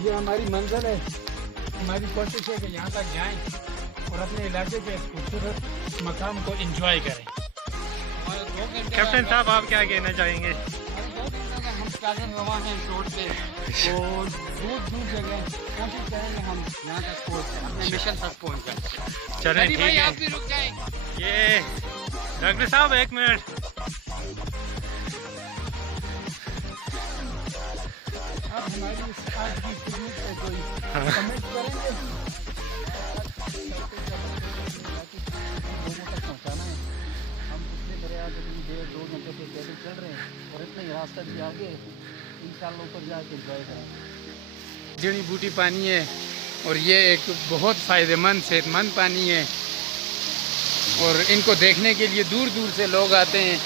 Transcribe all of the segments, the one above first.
ये हमारी मंजिल है। हमारी कोशिश है कि यहाँ तक जाएं और अपने इलाके के खूबसूरत मकाम को एंजॉय करें। कैप्टन साहब आप क्या कहना चाहेंगे? हम पैदल रवा हैं रोड पे और दूर दूर जगह कोशिश करेंगे हम यहाँ तक पहुँच जाए, अपने मिशन तक पहुँच जाए। चलें ठीक है। आप भी रुक जाएं। ये डॉक्टर साहब 1 मिनट। आप हमारी आज की खिदमत पे कोई कमेंट करेंगे? लोगों तक पहुँचाना है। हम पिछले दरिया से 1.5-2 घंटे से पैदल चल रहे हैं और इतना ही रास्ता भी आगे इंशाल्लाह ऊपर जाके एंजॉय करेंगे। जड़ी बूटी पानी है और ये एक बहुत फ़ायदेमंद सेहतमंद पानी है और इनको देखने के लिए दूर दूर से लोग आते हैं।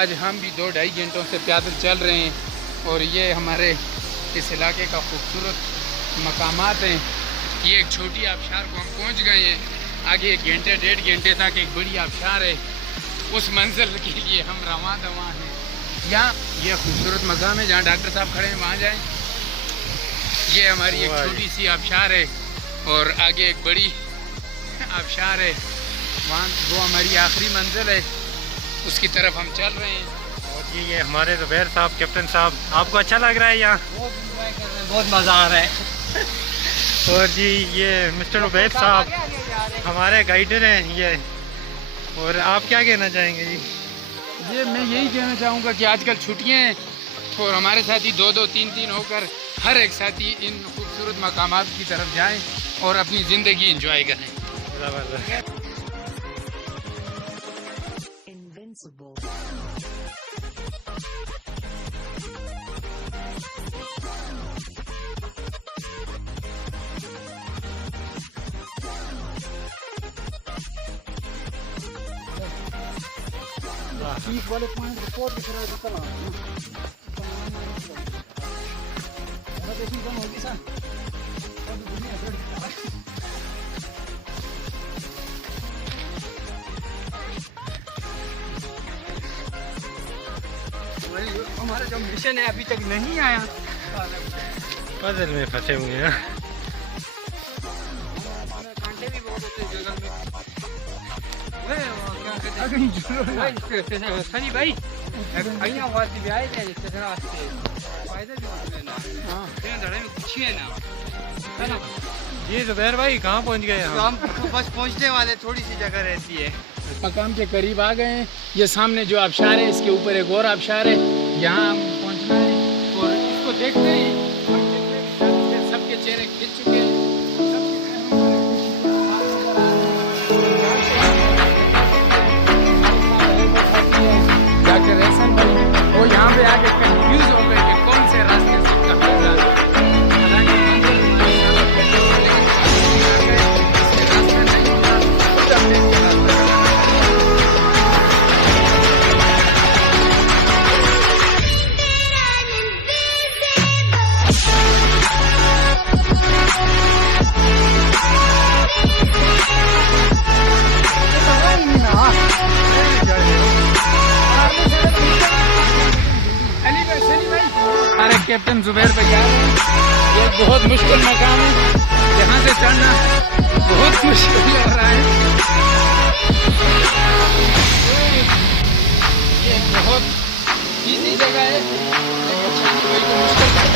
आज हम भी 2-2.5 घंटों से पैदल चल रहे हैं और ये हमारे इस इलाके का खूबसूरत मकामात हैं। ये एक छोटी आबशार को हम पहुंच गए हैं। आगे 1-1.5 घंटे तक एक बड़ी आबशार है, उस मंजिल के लिए हम रवां दवा हैं। यहाँ ये खूबसूरत मकाम है जहाँ डॉक्टर साहब खड़े हैं, वहाँ जाएं। ये हमारी एक छोटी सी आबशार है और आगे एक बड़ी आबशार है, वहाँ वो हमारी आखिरी मंजिल है, उसकी तरफ हम चल रहे हैं। और ये हमारे ज़ुबैर साहब, कैप्टन साहब, आपको अच्छा लग रहा है यहाँ? बहुत इंजॉय कर रहे हैं, बहुत मज़ा आ रहा है। और जी ये मिस्टर उबैद साहब हमारे गाइडर हैं ये, और आप क्या कहना चाहेंगे जी? ये मैं यही कहना चाहूँगा कि आजकल छुट्टियाँ हैं और हमारे साथी 2-2, 3-3 होकर हर एक साथी इन खूबसूरत मकामात की तरफ जाएं और अपनी ज़िंदगी एंजॉय करें। पीक वाले पॉइंट रिपोर्ट की तरह चला होगी सर। हमारा जो मिशन है अभी तक नहीं आया, पजल में फंसे हुए हैं। कांटे भी बहुत होते हैं जंगल में। सनी भाई અહીંયા વાતી બી આવી જાય છે રાસ્તે ફાયદા भी होते हैं ना। हां तेरे धड़े में कुछ ही है ना, है ना जी ज़ुबैर भाई कहाँ पहुँच गए हम? बस पहुंचने वाले, थोड़ी सी जगह रहती है। मकाम के करीब आ गए हैं। ये सामने जो आबशार है इसके ऊपर एक और आबशार है, यहाँ हम पहुंचना है और इसको देखते ही सबके चेहरे खिंच चुके हैं। वो यहाँ पे आके कंफ्यूज हो गए कि कौन से रास्ते से कहाँ जाना है। हालांकि मंदिर हमारे सामने है, लेकिन इसके रास्ते नहीं होगा, खुद अपने इसके रास्ते हमारे कैप्टन जुबैर भैया, ये बहुत मुश्किल मकाम है, यहाँ से चढ़ना बहुत मुश्किल हो रहा है। ये बहुत इजी जगह है लेकिन चढ़ना कोई तो मुश्किल है।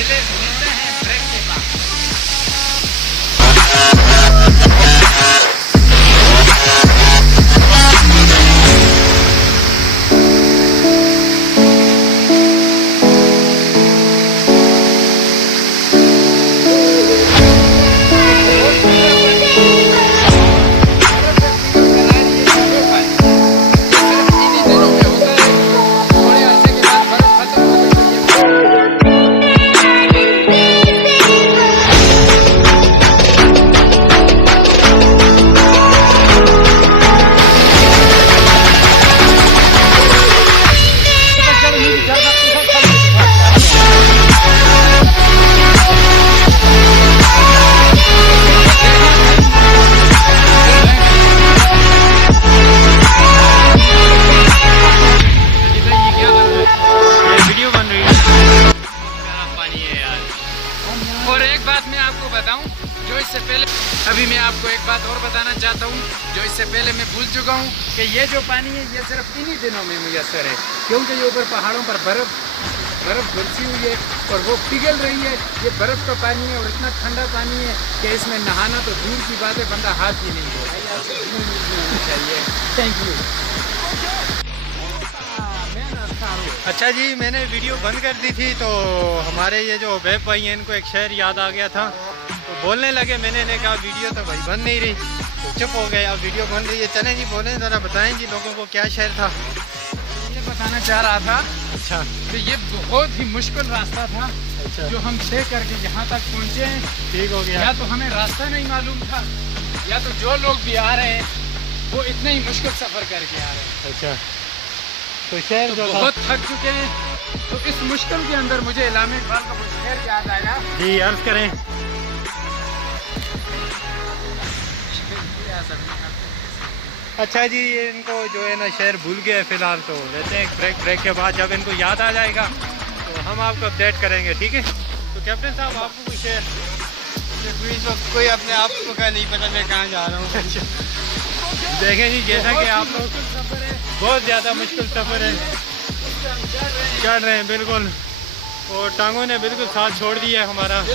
मिलते हैं ब्रेक के बाद। अभी मैं आपको एक बात और बताना चाहता हूँ जो इससे पहले मैं भूल चुका हूँ कि ये जो पानी है ये सिर्फ इन्हीं दिनों में मुयस्सर है, क्योंकि ये ऊपर पहाड़ों पर बर्फ़ बरसी हुई है और वो पिघल रही है। ये बर्फ़ का पानी है और इतना ठंडा पानी है कि इसमें नहाना तो दूर की बात है, बंदा हाथ ही नहीं धो चाहिए। Thank you. अच्छा जी, मैंने वीडियो बंद कर दी थी तो हमारे ये जो वेब भाई हैं इनको एक शहर याद आ गया था, तो बोलने लगे। मैंने कहा वीडियो तो भाई बंद नहीं रही, तो चुप हो गए। अब वीडियो बन रही है, चलें जी बोलें, ज़रा बताएं जी लोगों को क्या शहर था। ये बताना चाह रहा था अच्छा तो ये बहुत ही मुश्किल रास्ता था। अच्छा जो हम तय करके यहाँ तक पहुँचे हैं। ठीक हो गया। या तो हमें रास्ता नहीं मालूम था या तो जो लोग भी आ रहे हैं वो इतने ही मुश्किल सफ़र करके आ रहे हैं। अच्छा तो शहर तो बहुत थक चुके हैं, तो इस मुश्किल के अंदर मुझे इलामे इकबाल का वो शहर याद आया जी, अर्ज करें। अच्छा जी, इनको जो है ना शहर भूल गए फ़िलहाल, तो लेते हैं ब्रेक के बाद जब इनको याद आ जाएगा तो हम आपको अपडेट करेंगे, ठीक है। तो कैप्टन साहब आपको कोई शहर इस वक्त कोई अपने आप को का नहीं पता मैं कहाँ जा रहा हूँ। देखें जी, जैसा कि आप लोग बहुत ज़्यादा मुश्किल सफ़र है, चढ़ रहे हैं बिल्कुल, और टांगों ने बिल्कुल साथ छोड़ दिया है हमारा। तो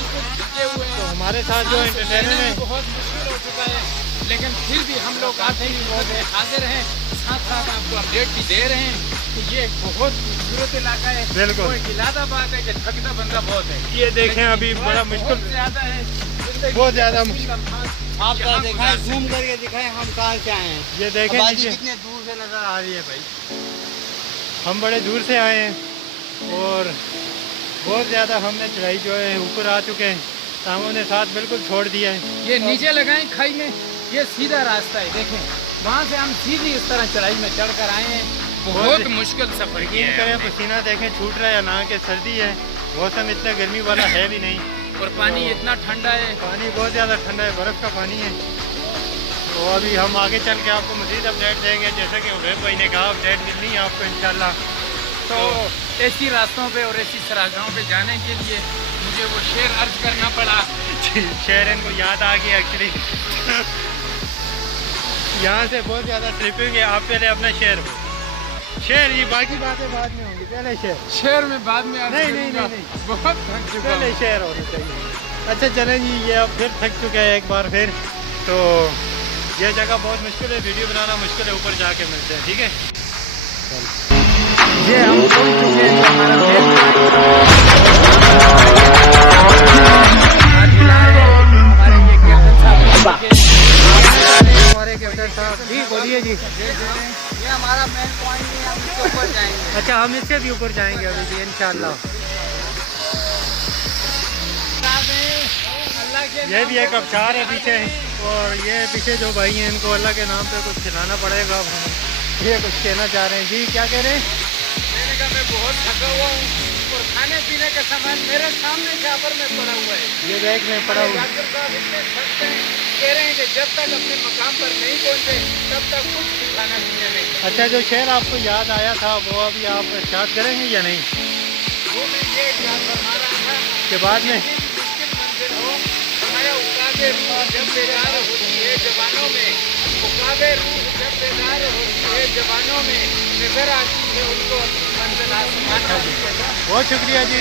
हमारे साथ जो एंटरटेनर है बहुत मुश्किल हो चुका है, लेकिन फिर भी हम लोग आते ही बहुत हाजिर हैं, साथ साथ आपको अपडेट भी दे रहे हैं कि ये बहुत खूबसूरत इलाका है। बिल्कुल एक इलादा बात है कि थकता बंदा बहुत है। ये देखें अभी बड़ा मुश्किल ज़्यादा है, बहुत ज़्यादा आप जरा दिखाएं, जूम करके दिखाएं हम कहाँ से आए हैं। ये देखें नीचे कितने दूर से नजर आ रही है भाई। हम बड़े दूर से आए हैं और बहुत ज़्यादा हमने चढ़ाई जो है ऊपर आ चुके हैं, टांगों ने साथ बिल्कुल छोड़ दिया है। ये नीचे लगाएं खाई में, ये सीधा रास्ता है, देखें वहाँ से हम सीधी इस तरह चढ़ाई में चढ़ कर आए हैं। बहुत मुश्किल सफर किया है। करें पसीना देखें छूट रहा है, ना के सर्दी है, मौसम इतना गर्मी वाला है भी नहीं, और पानी इतना ठंडा है, पानी बहुत ज़्यादा ठंडा है, बर्फ़ का पानी है। तो अभी हम आगे चल के आपको मज़ीद अपडेट देंगे, जैसा कि उबैद भाई ने कहा अपडेट मिलनी है आपको इंशाल्लाह। तो ऐसी रास्तों पे और ऐसी सरागाहों पे जाने के लिए मुझे वो शेर अर्ज करना पड़ा। शेर इनको याद आ गया एक्चुअली। यहाँ से बहुत ज़्यादा ट्रिपिंग है, आप पहले अपना शेर हो शेर, ये बाकी बातें बाद में होंगी, पहले शेर में बाद में नहीं, बहुत थक चुका, पहले शेर होना चाहिए। अच्छा चलें जी, ये अब फिर थक चुके हैं एक बार फिर, तो ये जगह बहुत मुश्किल है, वीडियो बनाना मुश्किल है, ऊपर जाके मिलते हैं, ठीक है। ये हम पहुंच चुके हैं, जो हमारा हमारे ये कैप्टन साहब जी, बोलिए जी। ये हमारा मेन पॉइंट है, हम इसके ऊपर जाएंगे। अच्छा हम इससे भी ऊपर जाएंगे अभी जी इंशाल्लाह। ये भी एक अवचार है पीछे, और ये पीछे जो भाई हैं इनको अल्लाह के नाम पे कुछ खिलाना पड़ेगा। ये कुछ कहना चाह रहे हैं जी, क्या कह रहे हैं? मैंने कहा मैं बहुत थका हुआ हूँ और खाने पीने का सामान मेरे सामने चापर में पड़ा हुआ है, ये बैग में पड़ा हुआ है। डॉक्टर साहब इतने थकते हैं, कह रहे हैं कि जब तक अपने मकाम पर नहीं पहुँचे तब तक कुछ भी खाना पीना नहीं। अच्छा जो शहर आपको याद आया था वो अभी आप स्टार्ट करेंगे या नहीं? वो मैं ये याद फरमा रहा था के बाद में मुश्किल मंजिल हो, हमारा उकाबे रूह जब बेदार होती है जवानों में, उकाबे रूह जब बेदार होती है जवानों में, नजर आती है उनको अपनी मंजिल आसमान। बहुत शुक्रिया जी।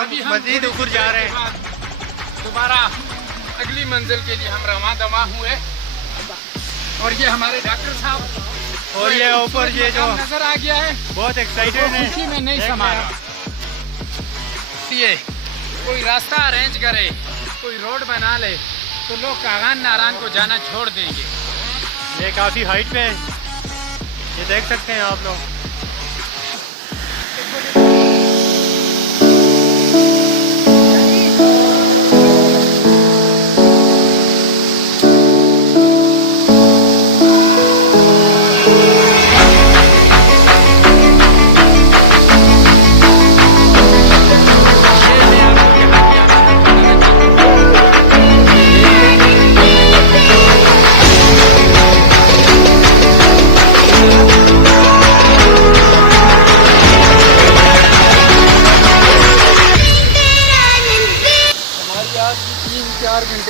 हम मजीद ऊपर जा रहे हैं। दोबारा अगली मंजिल के लिए हम रवां दवा हुए। और ये हमारे डॉक्टर साहब और ये ऊपर ये जो नजर आ गया है, बहुत एक्साइटेड है, खुशी में नहीं समा रहा। ये कोई रास्ता अरेंज करे, कोई रोड बना ले तो लोग कागान नारायण को जाना छोड़ देंगे। ये काफ़ी हाइट पे है, ये देख सकते हैं आप लोग।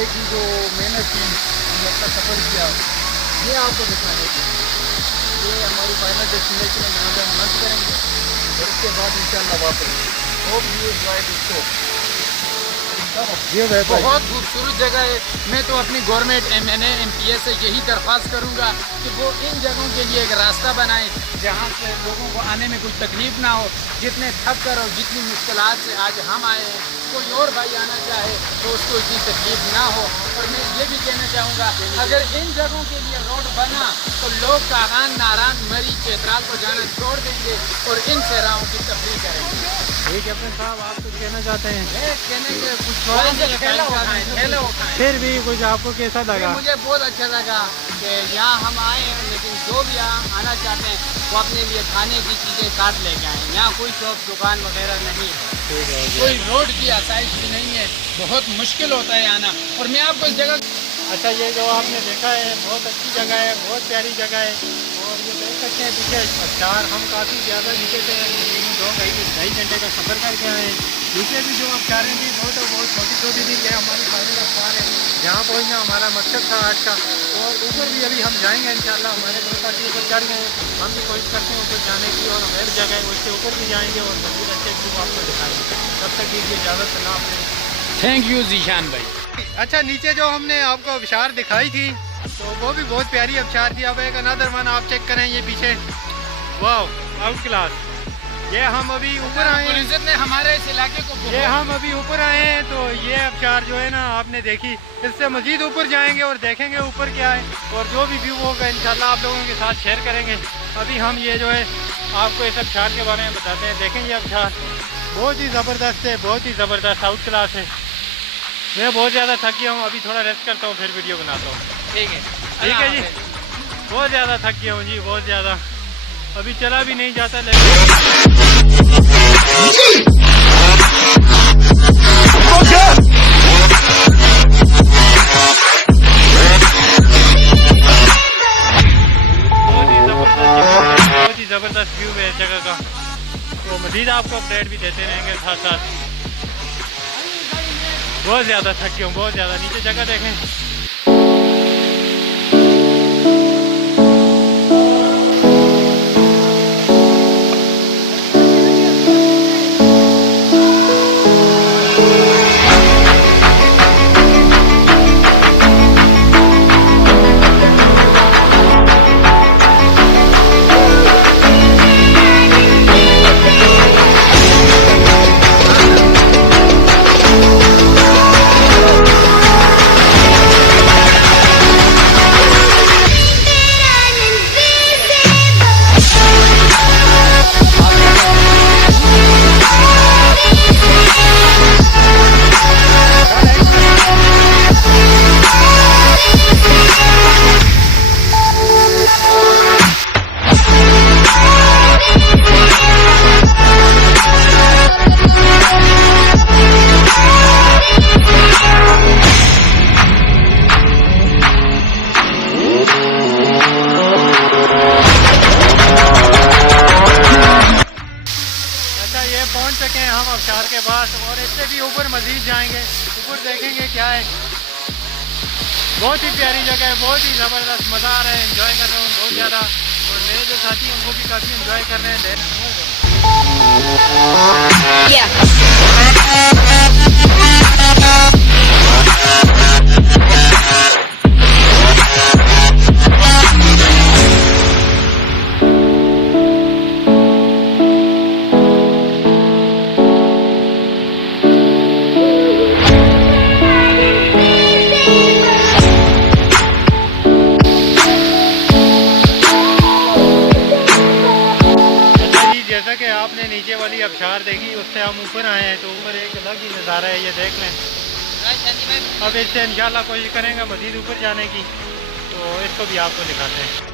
की जो मेहनत की हमने अपना सफ़र किया, ये आपको दिखाने की, ये हमारी फाइनल डेस्टिनेशन है, यहाँ पे हम लंच करेंगे और उसके बाद इंशाल्लाह वापस। Hope you enjoy this show. बहुत खूबसूरत जगह है। मैं तो अपनी गवर्नमेंट MNA MPS से यही दरख्वास्त करूँगा कि वो इन जगहों के लिए एक रास्ता बनाए जहाँ से लोगों को आने में कोई तकलीफ ना हो। जितने थक कर और जितनी मुश्किलात से आज हम आए हैं, कोई और भाई आना चाहे तो उसको इतनी तकलीफ ना हो। और मैं ये भी कहना चाहूँगा, अगर इन जगहों के लिए रोड बना तो लोग कागान नारायण मरी चेतराल को जाना छोड़ देंगे और इन सहराओं की तफरीह करेंगे। ठीक है अपने साहब, आप कुछ कहना चाहते हैं? कहने के कुछ फिर भी कुछ आपको कैसा लगा? मुझे बहुत अच्छा लगा कि यहाँ हम आए हैं, लेकिन जो भी यहाँ आना चाहते हैं वो अपने लिए खाने की चीज़ें साथ लेके आए। यहाँ कोई शॉप दुकान वगैरह नहीं है, कोई रोड की आसाइश भी नहीं है, बहुत मुश्किल होता है आना। और मैं आपको इस जगह, अच्छा ये जो आपने देखा है बहुत अच्छी जगह है, बहुत प्यारी जगह है। और ये देख सकते हैं पीछे अबशार, हम काफ़ी ज़्यादा नीचे से 2-2.5 घंटे का सफ़र करके आए हैं। नीचे भी जो अबशारें थी वो तो बहुत छोटी छोटी थी, ये हमारी फाइनल अबशार है जहाँ पहुँचना हमारा मकसद था आज का। और ऊपर भी अभी हम जाएंगे इंशाल्लाह, हमारे दोस्त साथी ऊपर चढ़ गए हैं, हम भी कोशिश करते हैं ऊपर जाने की और हर जगह है उससे ऊपर भी जाएंगे और मज़ीद अच्छे व्यू आपको दिखाएंगे। तब तक दीजिए इजाज़त, सलाम अलैकुम। थैंक यू जीशान भाई। अच्छा नीचे जो हमने आपको अबशार दिखाई थी तो वो भी बहुत प्यारी अबशार थी। अब एक अनदर वन आप चेक करें, ये पीछे वाह आउट क्लास। ये हम अभी ऊपर आए हैं, ने हमारे इस इलाके को, ये हम अभी ऊपर आए हैं तो ये अबशार जो है ना आपने देखी, इससे मजीद ऊपर जाएंगे और देखेंगे ऊपर क्या है और जो भी व्यू होगा इंशाल्लाह आप लोगों के साथ शेयर करेंगे। अभी हम ये जो है आपको इस अबशार के बारे में बताते हैं। देखें ये अबशार बहुत ही ज़बरदस्त है, बहुत ही ज़बरदस्त आउट क्लास है। मैं बहुत ज़्यादा थक गया हूँ, अभी थोड़ा रेस्ट करता हूँ फिर वीडियो बनाता हूँ। ठीक है जी, बहुत ज़्यादा थक गया हूँ जी, बहुत ज़्यादा। अभी चला भी नहीं जाता लेकिन बहुत ही ज़बरदस्त व्यू है इस जगह का। तो मज़ीद आपको अपडेट भी देते रहेंगे साथ साथ। बहुत ज़्यादा थक गया हूँ, बहुत ज़्यादा। नीचे जगह देखें, पहुंच चुके हैं हम अबशार के पास और इससे भी ऊपर मजीद जाएंगे, ऊपर देखेंगे क्या है। बहुत ही प्यारी जगह है, बहुत ही ज़बरदस्त, मज़ा आ रहा है, एंजॉय कर रहा हूँ बहुत ज़्यादा। और मेरे जो साथी हैं वो भी काफ़ी एंजॉय कर रहे हैं। अभी अबशार देखी, उससे हम ऊपर आए हैं, तो ऊपर एक अलग ही नज़ारा है, ये देख लें। अब इससे इंशाल्लाह कोशिश करेंगे मज़ीद ऊपर जाने की, तो इसको भी आपको दिखाते हैं।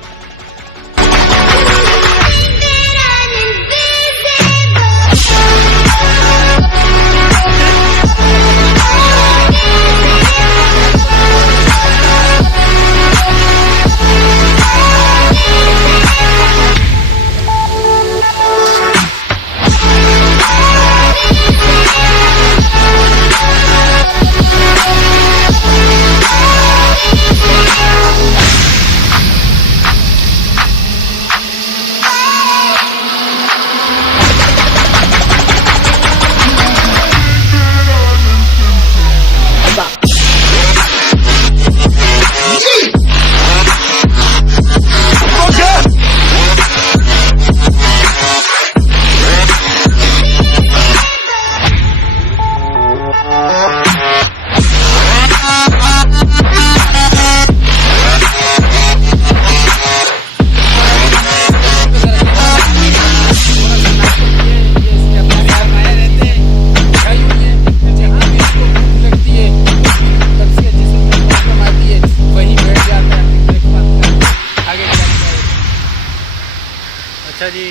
अच्छा जी,